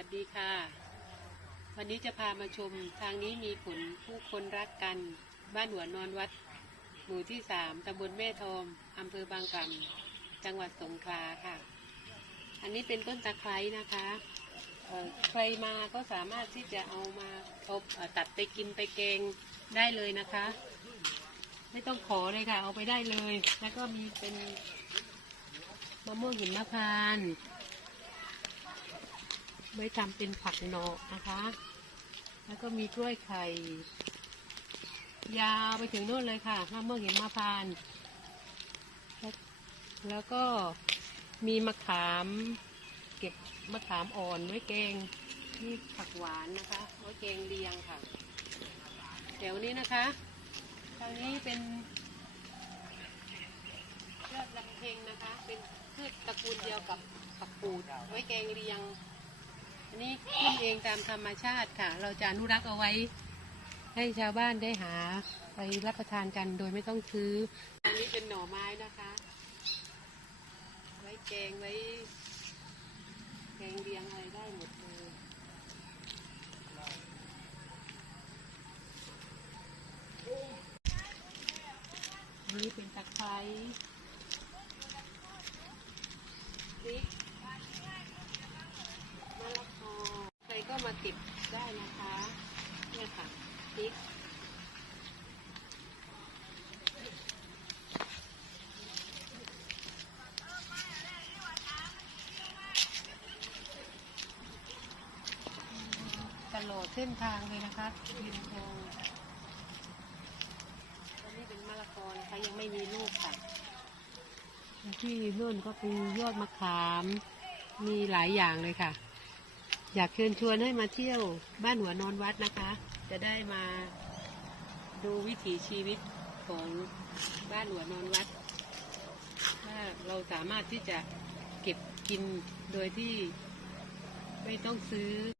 วัสดีค่ะ วันนี้จะพามาชมทางนี้มีผลผู้คนรักกัน บ้านหัวนอนวัด หมู่ที่สามตำบลแม่ทองอำเภอบางกำจังหวัดสงขลาค่ะ อันนี้เป็นต้นตะไคร้นะคะใครมาก็สามารถที่จะเอามาเอาเอ่อตัดไปกินไปแกงได้เลยนะคะ ไม่ต้องขอเลยค่ะ เอาไปได้เลย แล้วก็มีเป็นมะม่วงหิมพานต์ ไว้ทำเป็นผักหนอกนะคะ แล้วก็มีกล้วยไข่ ยาวไปถึงโน่นเลยค่ะมะม่วงหิมพานต์แล้วแล้วก็มีมะขาม เก็บมะขามอ่อนไว้แกงนี่ผักหวานนะคะไว้แกงเลียงค่ะเดี๋ยวนี้นะคะ ทางนี้เป็นยอดลำเพงนะคะ เป็นพืชตระกูลเดียวกับผักปูดไว้แกงเรียง นี้ขึ้นเองตามธรรมชาติค่ะ เราจะอนุรักษ์เอาไว้ ให้ชาวบ้านได้หาไปรับประทานกันโดยไม่ต้องซื้อ อันนี้เป็นหน่อไม้นะคะ ไว้แกงไว้แกงเรียงอะไรได้หมดเลยนนี้เป็นตะไคร้พริกมะละกอ ใครก็มาเก็บได้นะคะ เนี่ยค่ะพริกตลดเส้นทางเลยนะคะริมคลองตอนนี้เป็นมะละกอนะคะยังไม่มีลูกค่ะ ที่นู่นก็คือยอดมะขาม มีหลายอย่างเลยค่ะ อยากเชิญชวนให้มาเที่ยวบ้านหัวนอนวัดนะคะ จะได้มาดูวิถีชีวิตของบ้านหัวนอนวัดถ้าเราสามารถที่จะเก็บกินโดยที่ไม่ต้องซื้อ